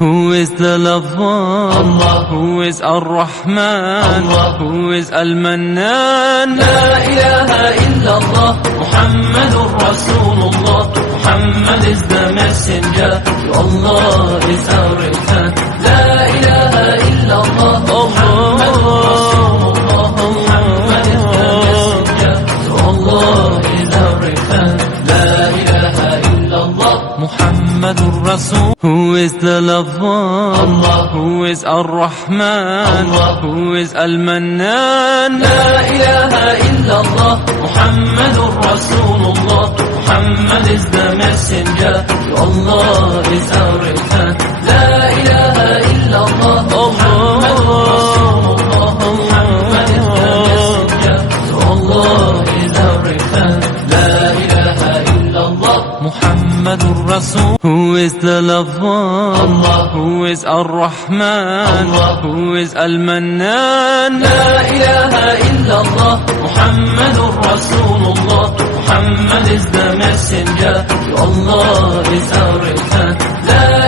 Who is the lover? Allah. Who is Ar-Rahman? Allah. Who is Al-Mannan? La ilaha illallah, Muhammadur Rasulullah. Muhammad is the messenger, to Allah is our return. La ilaha illallah, Muhammadur Rasulullah. Muhammad is the messenger, to Allah is our return. La ilaha illallah, Muhammadur Rasul. Who is the lover? Allah. Who is Ar-Rahman? Allah. Who is Al-Mannan? La ilaha illallah, Muhammadur Rasulullah. Muhammad is the messenger, to Allah is our return. La ilaha illallah, Muhammadur Rasulullah. Muhammad is the messenger, to Allah is our return. La ilaha illallah, Muhammadur Rasul. Who is the lover? Allah. Who is Ar-Rahman? Allah. Who is Al-Mannan? La ilaha illallah, Muhammadur Rasulullah. Muhammad is the messenger, to Allah is our return. La